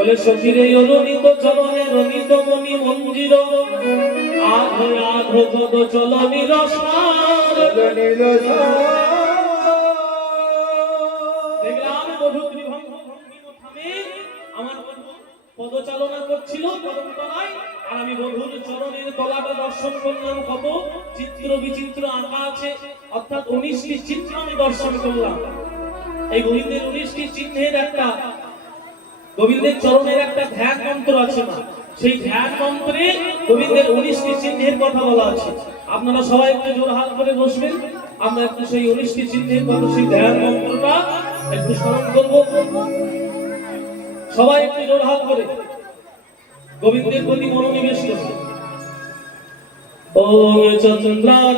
বলে সখীরে অরুণিত চলনে রণিত মণি মঞ্জির আধ আধ পদ চলনি রসার। দেখলাম বধূ থামে, আমার পদচালনা করছিল পদতলায়, আর আমি বধূর চরণের তলাটা দর্শন করলাম। কত চিত্র বিচিত্র আঁকা আছে, অর্থাৎ 19টি চিত্র আমি দর্শন করলাম। এই গোবিন্দের 19টি চিহ্নের একটা, গোবিন্দের চরণের একটা ধ্যান মন্ত্র আছে না, সেই ধ্যান মন্ত্রে গোবিন্দের 19টি চিহ্নের কথা বলা আছে। আপনারা সবাই একটু জোরহাত করে বসবেন, আমরা একটু সেই 19টি চিহ্নের কথা, সেই ধ্যান মন্ত্রটা একটু স্মরণ করব। সবাই একটু জোরহাত করে গোবিন্দের প্রতি মনোনিবেশ করুন। ওম চন্দ্রার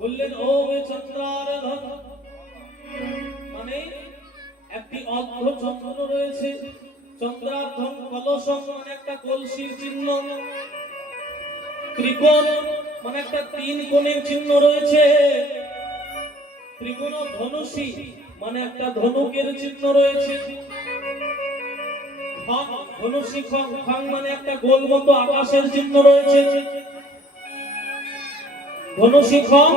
বললেন ওম চন্দ্রারাধন, মানে একটি অর্ধ চন্দ্র রয়েছে। চন্দ্রার্ধন কলসম মানে একটা কলসির চিহ্ন। ত্রিকোণ মানে একটা 3 কোণের চিহ্ন রয়েছে। ত্রিকোণ ধনুষী মানে একটা ধনুকের চিহ্ন রয়েছে। ধনুষী খং মানে একটা গোল মতো আকাশের চিহ্ন রয়েছে। ধনুষী খং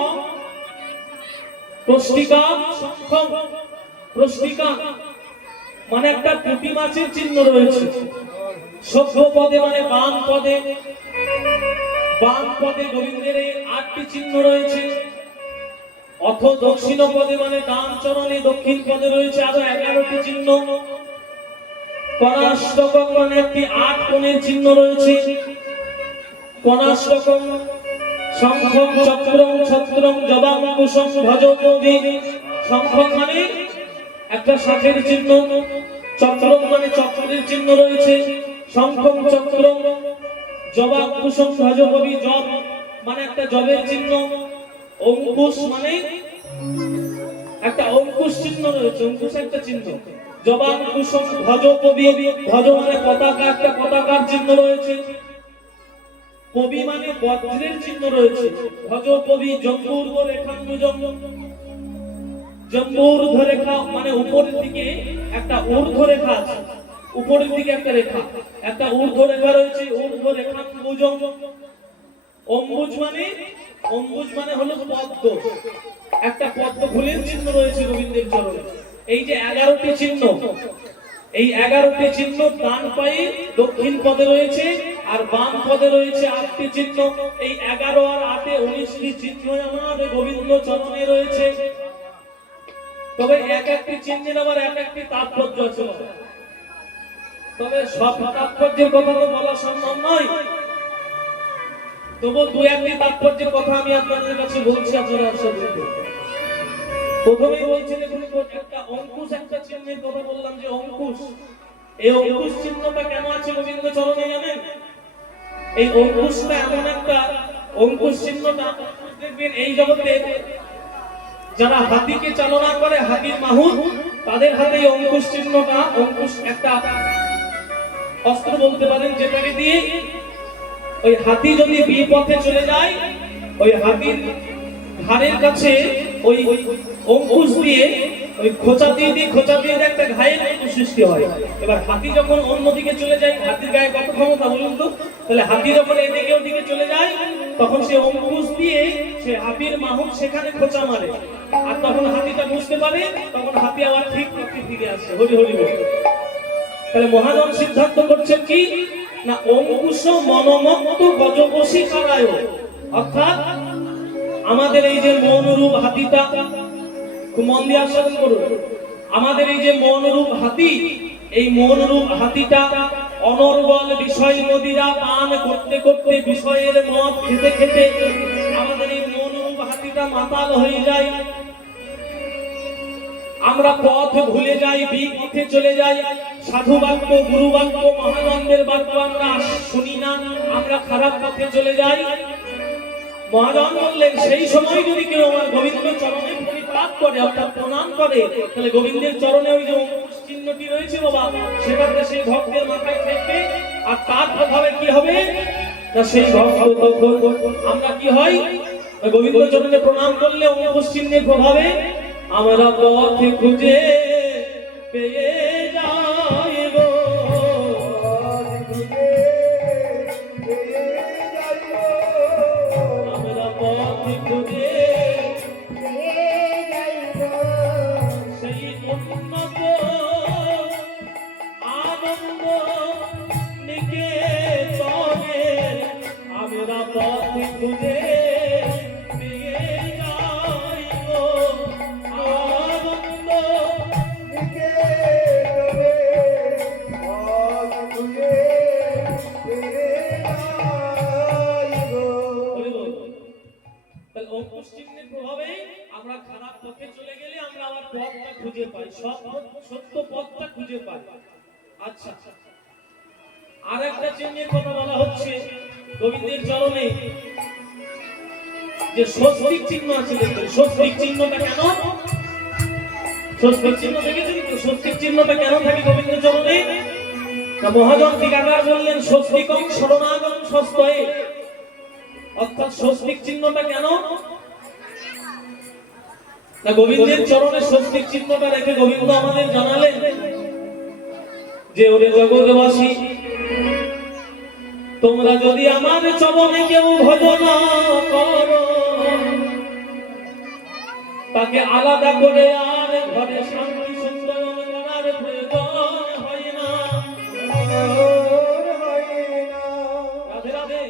প্রষ্টিকা শঙ্খং, প্রষ্টিকা মানে একটা পুঁটি মাছের চিহ্ন রয়েছে। সভ্য পদে মানে বাম পদে, বাম পদে গোবিন্দের এই 8টি চিহ্ন রয়েছে। অথ দক্ষিণ পদে মানে ডান চরণে, দক্ষিণ পদে রয়েছে আরো 11টি চিহ্ন। কনাষ্টকম মানে একটি 8 কোণের চিহ্ন রয়েছে। কনাষ্টকম শঙ্খং চক্রং ছত্রং জবাঙ্কুশং ভজকবি। শঙ্খং মানে একটা শাখের চিহ্ন, চক্রং মানে চক্রের চিহ্ন রয়েছে। শঙ্খং চক্রং জবাঙ্কুশং ভজকবি, জব মানে একটা জবের চিহ্ন। অঙ্কুশ মানে একটা অঙ্কুশ চিহ্ন রয়েছে, অঙ্কুশ একটা চিহ্ন। জবাঙ্কুশং ভজকবি, ভজ মানে পতাকা, একটা পতাকার চিহ্ন রয়েছে। কবি মানে বজ্রের চিহ্ন রয়েছে। ভজ কবি জম্বুর্ধ রেখাম্বুজং, জম্বুর্ধ রেখা মানে উপরের দিকে একটা ঊর্ধ্ব রেখা আছে, উপরের দিকে একটা রেখা, একটা ঊর্ধ্ব রেখা রয়েছে। ঊর্ধ্ব রেখাম্বুজং। অম্বুজ মানে হলো পদ্ম, একটা পদ্ম ফুলের চিহ্ন রয়েছে গোবিন্দের চরণে। এই যে 11টি চিহ্ন, এই 11টি চিহ্ন ডান পায়ে দক্ষিণ পদে রয়েছে, আর বাম পদে রয়েছে 8টি চিহ্ন। এই 11 আর 8 19টি চিহ্ন আমাদের গোবিন্দ চরণে রয়েছে। তবে এক একটি চিহ্নের আবার এক একটি তাৎপর্য আছে। তবে সব তাৎপর্যের কথা তো বলা সম্ভব নয়, তবু 2-1টি তাৎপর্যের কথা আমি আপনাদের কাছে বলছি, আপনারা শুনুন। প্রথমেই বলছি দেখুন, একটা অঙ্কুশ একটা চিহ্নের কথা বললাম যে অঙ্কুশ, এই অঙ্কুশ চিহ্নটা কেন আছে গোবিন্দ চরণে জানেন? এই অঙ্কুশটা এমন একটা অঙ্কুশ চিহ্নটা দেখবেন এই জগতে যারা হাতিকে চালনা করে, হাতির মাহুত, তাদের হাতে এই অঙ্কুশ চিহ্নটা, অঙ্কুশ একটা অস্ত্র বলতে পারেন, যেটাকে দিয়ে ওই হাতি যদি বিপথে চলে যায়, ওই হাতির ঘাড়ের কাছে ওই অঙ্কুশ দিয়ে ওই খোঁচা দিয়ে একটা ঘায়ের সৃষ্টি হয়। এবার হাতি যখন অন্যদিকে চলে যায়, হাতির গায়ে কত ক্ষমতা বলুন তো? তাহলে হাতি যখন এদিকে ওদিকে চলে যায় তখন সে অঙ্কুশ দিয়ে সে হাতির মাহুত সেখানে খোঁচা মারে, আর তখন হাতিটা বুঝতে পারে, তখন হাতি আবার ঠিক ফিরে আসে। হরি হরি বল। তাহলে মহাজন সিদ্ধান্ত করছেন কি না, অঙ্কুশ মনমত্ত গজবশী কারায়, অর্থাৎ আমাদের এই যে মনরূপ হাতিটা, খুব মন দিয়ে আস্বাদন করুন, আমাদের এই যে মনরূপ হাতি, এই মনরূপ হাতিটা অনর্গল বিষয় নদীরা পান করতে করতে, বিষয়ের মদ খেতে খেতে আমাদের এই মনরূপ হাতিটা মাতাল হয়ে যায়। আমরা পথ ভুলে যাই, বিপথে চলে যাই, সাধু বাক্য, গুরু বাক্য, মহানন্দের বাক্য আমরা শুনি না, আমরা খারাপ পথে চলে যাই। মহাজন বললেন সেই সময় যদি কেউ আমার গোবিন্দ চরণে পরিপাক করে অর্থাৎ প্রণাম করে, তাহলে গোবিন্দের চরণে ওই যে অঙ্কুশ চিহ্নটি রয়েছে বাবা, সেটাতে সেই ভক্তের মাথায় থাকবে, আর তার প্রভাবে কি হবে না, সেই ভক্ত তখন আমরা কি হয়, গোবিন্দ চরণে প্রণাম করলে অঙ্কুশ চিহ্নের প্রভাবে আমরা পথ খুঁজে পেয়ে যাইব, আমরা পথ খুঁজে সেই উন্নত আনন্দ নিকেতনে, আমরা পথ খুঁজে আমরা খারাপ পথে চলে গেলে আমরা আবার পথটা খুঁজে পাই, সত্য পথটা খুঁজে পাই। আচ্ছা, আর একটা চিহ্নের কথা বলা হচ্ছে গোবিন্দের চরণে, যে স্বস্তিক চিহ্ন আছে, দেখুন স্বস্তিক চিহ্নটা কেন, স্বস্তিক চিহ্ন দেখেছেন তো, স্বস্তিক চিহ্নটা কেন থাকে গোবিন্দ চরণে না, মহাজন টিকাকার বললেন স্বস্তিকং শরণাগম স্বস্তয়ে, অর্থাৎ স্বস্তিক চিহ্নটা কেন না, গোবিন্দের চরণে স্বস্তিক চিহ্নটা রেখে গোবিন্দ আমাদের জানালেন যে ওরে জগৎবাসী, তোমরা যদি আমার চরণে কেউ ভজন করো, তাকে আলাদা করে আর ঘরে শান্তি সুন্দরম করার প্রয়োজন হয় না। রাধে রাধে।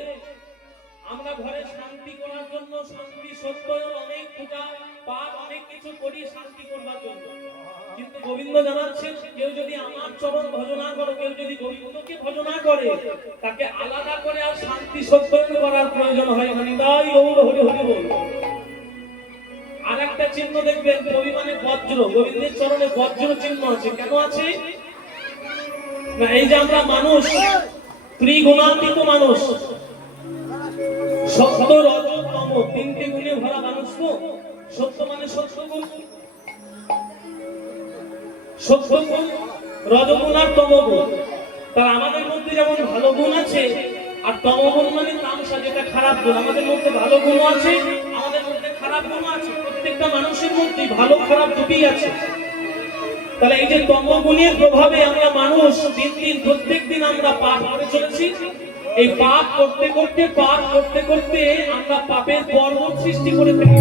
আমরা ঘরে শান্তি করার জন্য, শান্তি সত্যয়ন অনেক পূজা পাপ অনেক কিছু করি শান্তি করবার জন্য, কিন্তু গোবিন্দ জানাচ্ছেন কেউ যদি আমার চরণ ভজনা করো, কেউ যদি গোবিন্দকে ভজনা করে, তাকে আলাদা করে আর শান্তি সত্যয়ন করার প্রয়োজন হয় না। তাই গৌর হরি হরি বল। আর একটা চিহ্ন দেখবেন, কবি মানে বজ্র, গোবিন্দের চরণে বজ্র চিহ্ন আছে, কেন আছে না, এই যে আমরা মানুষ, ত্রিগুণান্বিত মানুষ, সত্য রজ তম, তিনটি গুণে ভরা মানুষ। তো সত্য মানে সত্যগুণ, সত্যগুণ, রজগুণ আর তমগুণ। তার আমাদের মধ্যে যেমন ভালো গুণ আছে, আর তমগুণ মানে তামসা, যেটা খারাপ গুণ। আমাদের মধ্যে ভালো গুণ আছে, আমাদের মধ্যে খারাপ গুণ আছে, প্রত্যেকটা মানুষের মধ্যে ভালো খারাপ দুটোই আছে। তাহলে এই যে তমগুণের প্রভাবে আমরা মানুষ দিন দিন প্রত্যেক দিন আমরা পাপ করে চলেছি। এই পাপ করতে করতে, পাপ করতে করতে আমরা পাপের পর্বত সৃষ্টি করে ফেলি।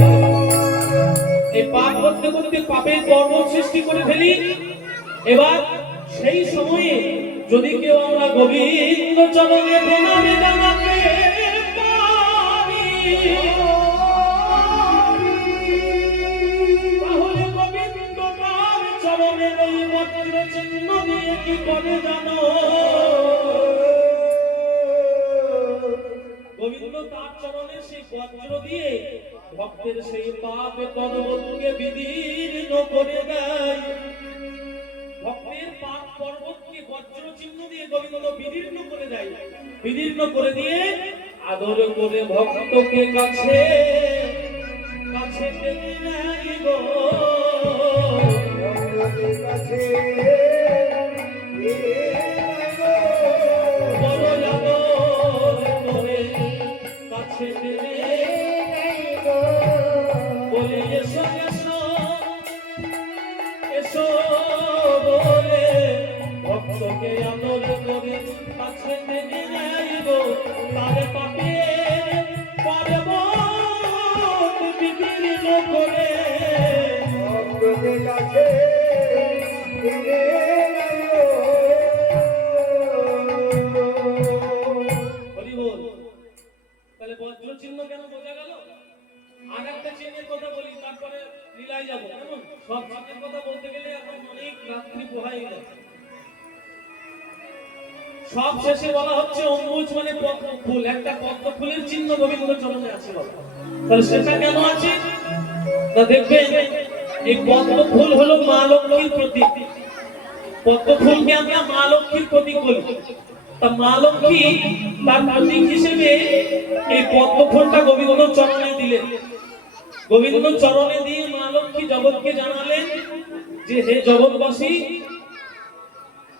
এই পাপ করতে করতে পাপের পর্বত সৃষ্টি করে ফেলি। এবার সেই সময়ে যদি কেউ আমরা গোবিন্দ চরণে প্রণামে জানাতে পারি, তাহলে গোবিন্দ তার চরণের ওই বজ্র চিহ্ন দিয়ে কি করে জানো, গোবিন্দ তার চরণে সেই বজ্র দিয়ে ভক্তের সেই পাপ পর্বতকে বিদীর্ণ করে দেয়। ভক্তের পাপ পর্বতকে বজ্র চিহ্ন দিয়ে গোবিন্দ বিদীর্ণ করে দেয়। বিদীর্ণ করে দিয়ে আদর করে ভক্তকে কাছে কাছে টেনে নেয় গো, কাছে বড় আদর করে কাছে টেনে নেয় গো, বলে এসো এসো এসো বলে ভক্তকে আদর করে কাছে টেনে নেয় গো তারে পাপে পর্বত বিদীর্ণ করে অগ্রদের কাছে ফিরে এলো। হরি বল। তাহলে বজ্র চিহ্ন কেন বোঝা গেল? আর একটা চিহ্নের কথা বলি, তারপরে লীলায় যাব। কেমন? সব চিহ্নের কথা বলতে গেলে এখন অনেক রাত্রি পোহাই গেছে। সব শেষে বলা হচ্ছে অম্বুজ মানে পদ্ম ফুল, একটা পদ্ম ফুলের চিহ্ন গোবিন্দ চরণে আছে বলা। তাহলে সেটা কেন আছে? তা দেখবেন এই পদ্ম ফুল হলো মা লক্ষ্মীর প্রতীক। পদ্ম ফুলকে আমরা মা লক্ষ্মীর প্রতীক বলি। তা মা লক্ষ্মী তার প্রতীক হিসেবে এই পদ্ম ফুলটা গোবিন্দ চরণে দিলেন। গোবিন্দ চরণে দিয়ে মা লক্ষ্মী জগৎকে জানালেন যে হে জগৎবাসী,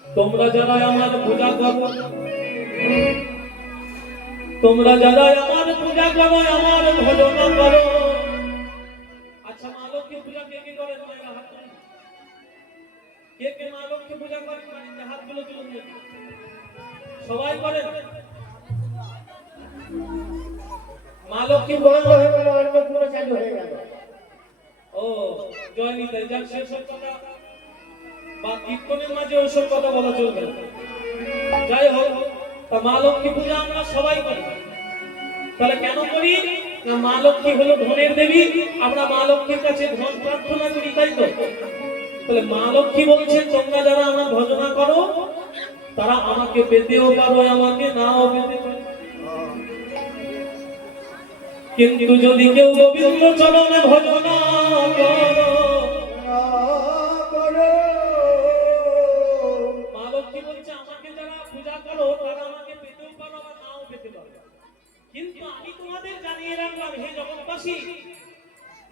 তোমরা যারা আমার পূজা করো, তোমরা যারা আমার পূজা করো, আমার ভজন করো। আচ্ছা, মা লক্ষ্মী পূজা কে কে করেন? মায়েরা হাত তুলুন। কে কে মা লক্ষ্মী পূজা করেন? বাড়িতে হাতগুলো তুলুন। সবাই করেন? মা লক্ষ্মী বন্ধ হয়ে গেল, অন্নপূর্ণা চালু হয়ে গেল। ও জয় নিতাই। যাক, সেসব কথা বা কীর্তনের মাঝে ওইসব কথা বলা চলবে না। যাই হোক, তা মা লক্ষ্মী পূজা আমরা সবাই করি। তাহলে কেন করি? না, মা লক্ষ্মী হলো ধনের দেবী, আমরা মা লক্ষ্মীর কাছে ধন প্রার্থনা করি, তাই তো? তাহলে মা লক্ষ্মী বলছেন তোমরা যারা আমার ভজনা করো তারা আমাকে পেতেও পারো, আমাকে নাও পেতে পারো। কিন্তু যদি কেউ গোবিন্দ চরণে ভজনা করো, মা লক্ষ্মী বলছে আমাকে যারা পূজা করো তারা আমাকে পেতেও পারো, আবার নাও পেতে পারো। কিন্তু আমি তোমাদের জানিয়ে রাখলাম হে জগৎবাসী,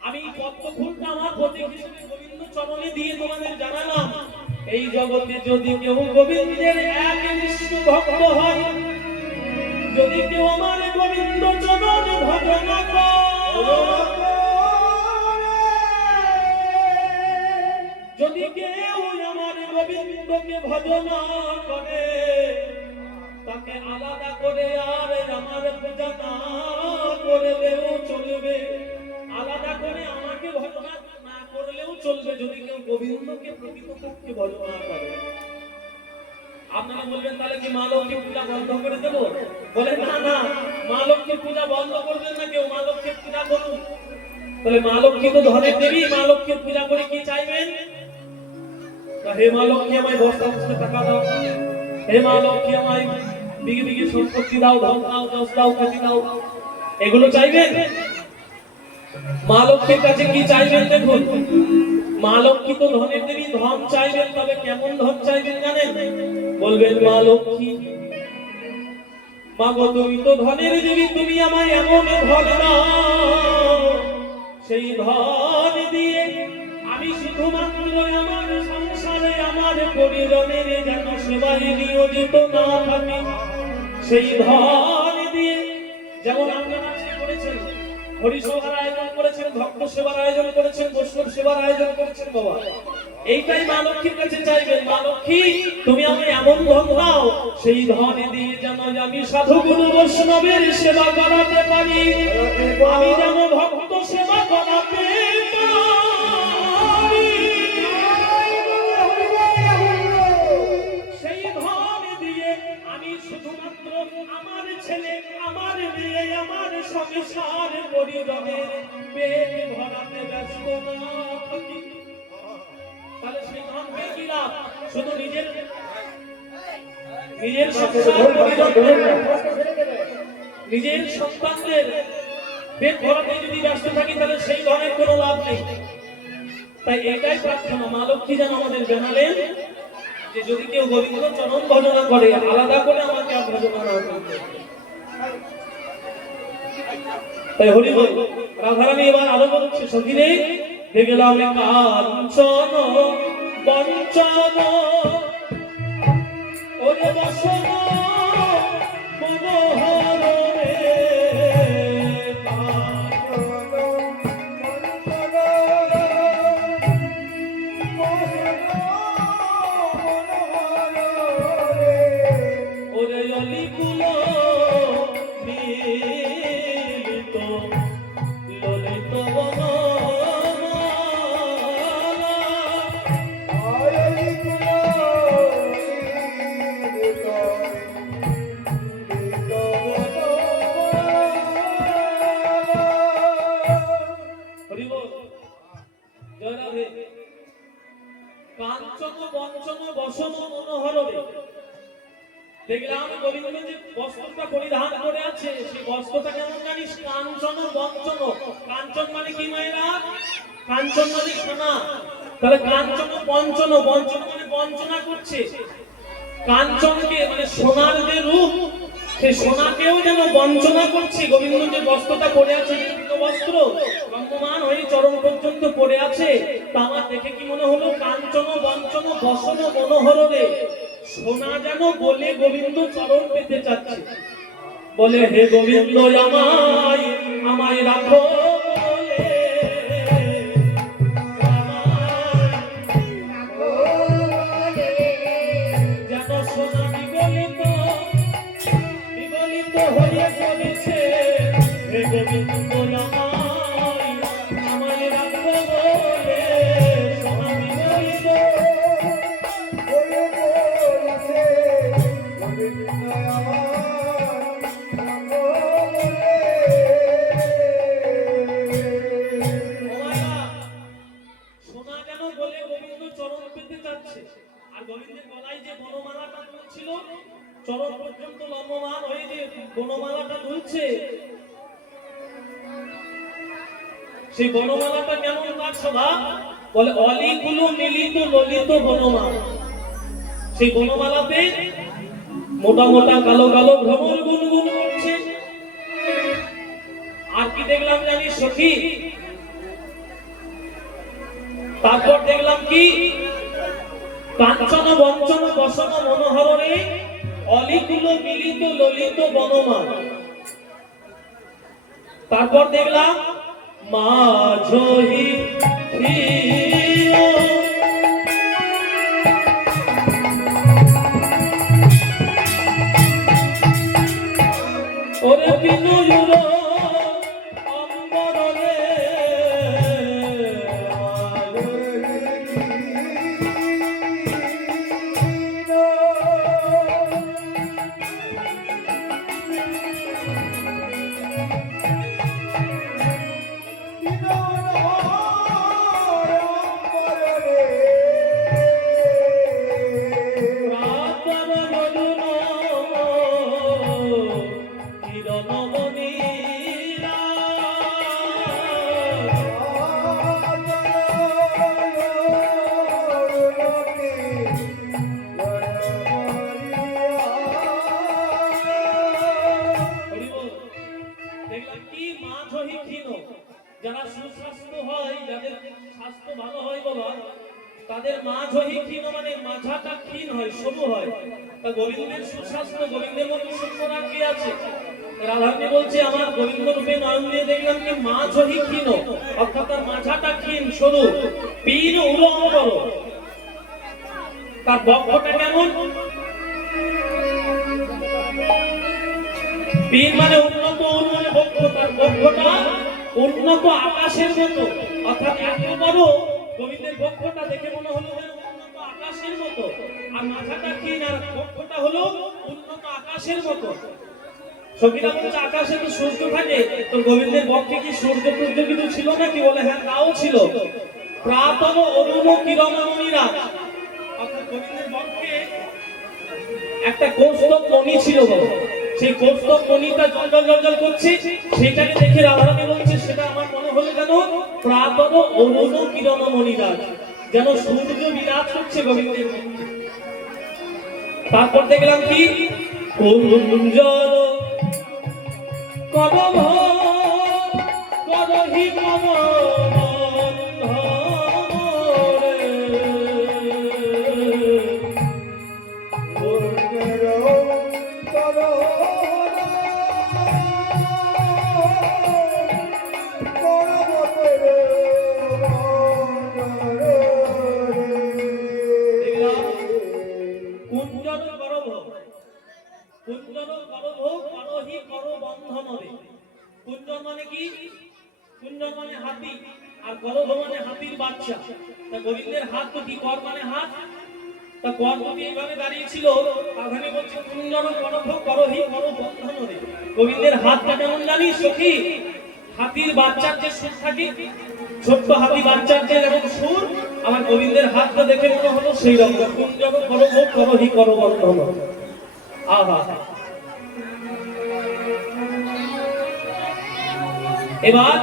আমি পদ্ম ফুলটা আমার প্রতীক হিসেবে গোবিন্দ চরণে দিয়ে তোমাদের জানালাম, এই জগতে যদি কেউ গোবিন্দের এক নিষ্ঠ ভক্ত হয়, যদি কেউ আমার গোবিন্দ চরণে ভজনা করে, যদি কেউ আমার গোবিন্দকে ভজনা করে, তাকে আলাদা করে আর আমার পূজা না করলেও চলবে, আলাদা করে আমাকে ভজনা না করলেও চলবে, যদি কেউ গোবিন্দকে প্রকৃতপক্ষে ভজনা করে। আপনারা বলবেন তাহলে কি মা লক্ষ্মী পূজা বন্ধ করে দেবো? বলে না না, মা লক্ষ্মী পূজা বন্ধ করবেন না কেউ, মা লক্ষ্মীর পূজা করুন। তাহলে মা লক্ষ্মী তো ধনের দেবী, মা লক্ষ্মীর পূজা করে কি চাইবেন? হে মা লক্ষ্মী আমায় বস্তা বস্তা টাকা দাও, হে মা লক্ষ্মী আমায় বিঘে বিঘে সম্পত্তি দাও, ধন দাও, যশ দাও, খ্যাতি দাও, এগুলো চাইবেন? মা লক্ষ্মীর কাছে কি চাইবেন? দেখুন, মা লক্ষ্মী তো ধনের দেবী, ধন চাইবেন, তবে কেমন ধন চাইবেন জানেন? বলবেন মা লক্ষ্মী, মা গো তুমি তো ধনের দেবী, তুমি আমায় এমন ধন দাও, সেই ধন দিয়ে আমি শুধুমাত্র আমার সংসারে আমার পরিজনের যেন সেবায় নিয়োজিত না থাকি, সেই ধন দিয়ে যেমন আপনারা করেছেন, হরিসভার আয়োজন করেছেন, ভক্ত সেবার আয়োজন করেছেন, বৈষ্ণব সেবার আয়োজন করেছেন, বাবা এইটাই মা লক্ষ্মীর কাছে চাইবেন। মা লক্ষ্মী তুমি আমায় এমন ধন দাও, সেই ধন দিয়ে যেন আমি সাধু গুরু বৈষ্ণবের সেবা করাতে পারি, আমি যেন ভক্ত সেবা করাতে পারি, সেই ধন দিয়ে আমি শুধুমাত্র আমার ছেলে, আমার মেয়ে, আমার সংসার পরিজনের পেট ভরাতে ব্যস্ত না থাকি। তাহলে সেই ধন পেয়ে কি লাভ? শুধু নিজের সংসার পরিজনের, নিজের সন্তানদের পেট ভরাতে যদি ব্যস্ত থাকি তাহলে সেই ধনের কোনো লাভ নেই। তাই এটাই প্রার্থনা মা লক্ষ্মী যেন আমাদের জানালেন যে যদি কেউ গোবিন্দ চরণ ভজনা করে, আলাদা করে আমাকে আর ভজনা না করতে। তাই হরি বল। রাধারানী এবার আরো বলছে, সখিরে দেখলাম কাঞ্চন বঞ্চন ওরে বসন মনোহর রে, ওরে অলিকুল বস্ত্রটা পরিধান করে আছে, সেই বস্ত্রটা কেমন জানিস? কাঞ্চন বঞ্চন। কাঞ্চন মানে কি মায়েরা? কাঞ্চন মানে সোনা। তাহলে কাঞ্চন বঞ্চন, বঞ্চন মানে বঞ্চনা করছে। কাঞ্চনকে মানে সোনার যে রূপ, সেই সোনাকেও যেন বঞ্চনা করছে। গোবিন্দ যে বস্ত্রটা পরে আছে, কৃত বস্ত্র রম্যমান হয়ে চরণ পর্যন্ত পড়ে আছে, তা আমার দেখে কি মনে হলো? কাঞ্চন বঞ্চন বসন মনোহরে, সোনা যেন বলে গোবিন্দ চরণ পেতে চাচ্ছে। বলে হে গোবিন্দ আমায় আমায় রাখো বলে, যেন সোনা বিগলিত বিগলিত হয়ে পড়েছে। হে গোবিন্দ আমায় আমায় রাখো বলে, সোনা বিগলিত সোনা যেন বলে গোবিন্দ চরণ পেতে যাচ্ছে। আর গোবিন্দের গলায় যে বনমালাটা ঝুলছিল, চরণ পর্যন্ত লম্বমান হয়ে যে বনমালাটা ঝুলছে, সেই বনমালাটা কেমন তার শোভা? বলে অলিগুলো মিলিত ললিত বনমালা। সেই বনমালাতে মোটা মোটা কালো কালো ভ্রমর গুনগুন করছে। আর কি দেখলাম জানিস সখী? তারপর দেখলাম কি? কাঞ্চন বঞ্চন বসন মনোহরে, অলিগুলো মিলিত ললিত বনমালা। তারপর দেখলাম মাঝহি ওরে বিনুর অম্বরে, প্রাতর মধুন কিরণমণিরা, দেখলাম কি? মাঝহি ক্ষীণ। যারা সুস্বাস্থ্য হয়, যাদের স্বাস্থ্য ভালো হয় বাবা, তাদের মাঝহি ক্ষীণ মানে মাঝাটা ক্ষীণ হয়, সরু হয়। তা গোবিন্দের সুস্বাস্থ্য, গোবিন্দের মধ্যে সুন্দর কি আছে? রাধারানী বলছে আমার গোবিন্দ রূপে নয়ন দিয়ে দেখলাম কি মাঝহি ক্ষীণ, অর্থাৎ তার মাঝাটা ক্ষীণ সরু। পীন উর অম্বর, তার বক্ষটা কেমন? পীন মানে উন্নত, উর মানে বক্ষ, তার বক্ষটা উন্নত আকাশের মতো। অর্থাৎ এত বড় গোবিন্দের বক্ষটা দেখে মনে হলো যেন উন্নত আকাশের মতো। আর মাথাটা ক্ষীণ, আর বক্ষটা হলো উন্নত আকাশের মতো। সখীরা বলছে আকাশে তো সূর্য থাকে, তো গোবিন্দের বক্ষে কি সূর্য টূর্য কিছু ছিল নাকি? বলে হ্যাঁ, তাও ছিল। প্রাতর অরুণ কিরণমণিরা, অর্থাৎ গোবিন্দের বক্ষে একটা কৌস্তব মণি ছিল বাবা। সেই কৌস্তব মণিটা জল জল জল করছে, সেটাকে দেখে রাধারানী বলছে সেটা আমার মনে হলো যেন প্রাতর অরুণ কিরণমণিরা, যেন সূর্য বিরাজ করছে গোবিন্দের মধ্যে। তারপর দেখলাম কি? কুঞ্জর করভ করহি কুঞ্জন করভ, কুঞ্জন করভ করহি কর বন্ধনরে। কুঞ্জন মানে কি? কুঞ্জন মানে হাতি, আর করভ মানে হাতির বাচ্চা। তা গোবিন্দের হাত দুটি, কর মানে হাত, তা কর দুটি এইভাবে দাঁড়িয়েছিল। রাধারানী বলছে কুঞ্জন করভ করহি কর বন্ধনরে। গোবিন্দের হাতটা কেমন জানিস সখী? হাতির বাচ্চার যে সুর থাকে, ছোট্ট হাতি বাচ্চার যে যেমন সুর, আমার গোবিন্দের হাতটা দেখে মনে হলো সেই রকম। কুঞ্জন করভ করহি কর বন্ধন। আহা, এবার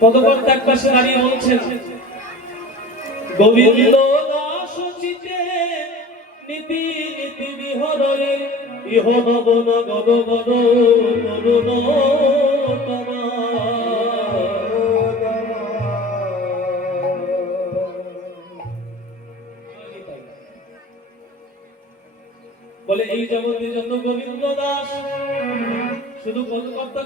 পদকর্তা এক পাশে দাঁড়িয়ে বলছেন, গোবিন্দ দাস চিতে নীতি নীতি বিহরে ইহ ভবন গদ গদ তরুণ তমা। বলে এই জগতে যত গোবিন্দ দাস, শুধু পদকর্তা